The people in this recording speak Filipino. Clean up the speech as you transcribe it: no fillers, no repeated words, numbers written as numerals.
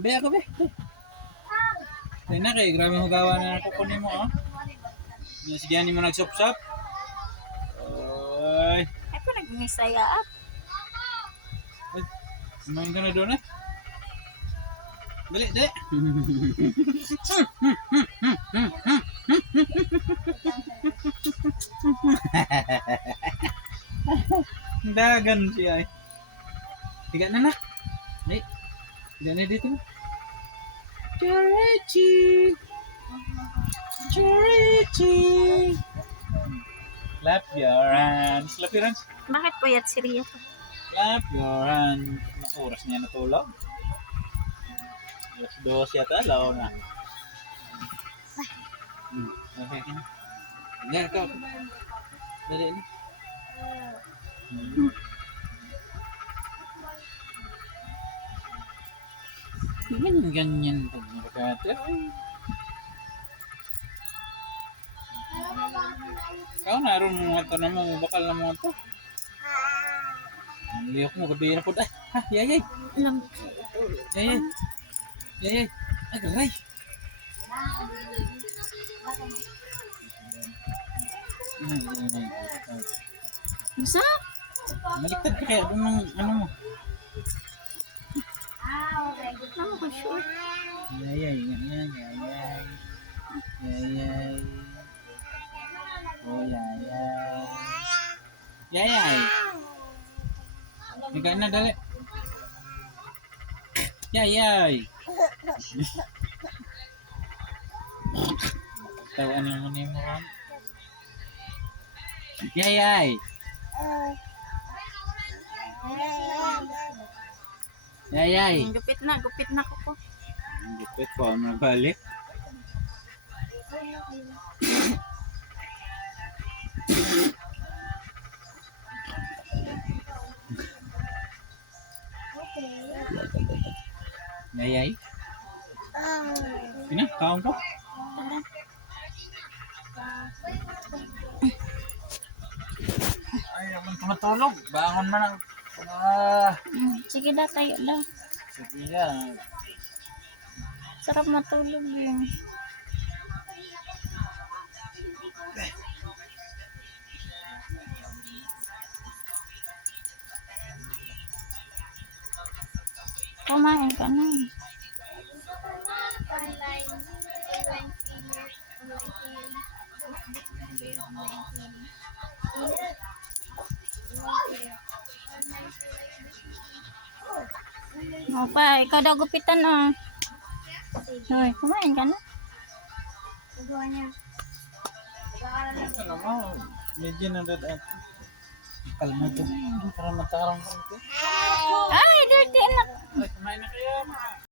Be ako be. Tay na kay grabe mo gawa na kukunin mo oh. Sige ni mo nagsop-sop. Oy. Ako nagmisaya ah. Kumain ka na doon eh. Dali, dali. Dagan siya eh. Tiga na na. Ay, tiga na dito. Chirichi. Chirichi. Clap your hands. Clap your hands. Bakit puyat si Ria? Clap your hands. Anong oras niya natulog? Alas 2 yata, lao na. Okay ka na. Ganyan ka. Dali na. Ganyan pag nakakata. Ikaw naroon mga ito na mo, bakal na mga ito. Ang liyok mo, gabi na po. Ah, yay. Alam. Yay. Agay. Masa? Maliktad ka kaya doon ng ano mo. Ano ko sure? Yay. Oh, yay. Higa na, dali. Yay. Tawan mo ni mo ron. Yay. Gupit na ko po. Gupit ko, ano balik? Yay. Sina, kaon ko? Ay, naman tumatulog. Bangon man ang... Sige na, tayo lang. Sige yan. Sarap matulog yun. Kumain ka na. O pa, ikaw daw gupitan ah. Hoy, kumain ka na. Alam mo, medyo na dad at kalma to. Para matarang ko ito. Ay, dirty anak. Ay, kumain na kayo.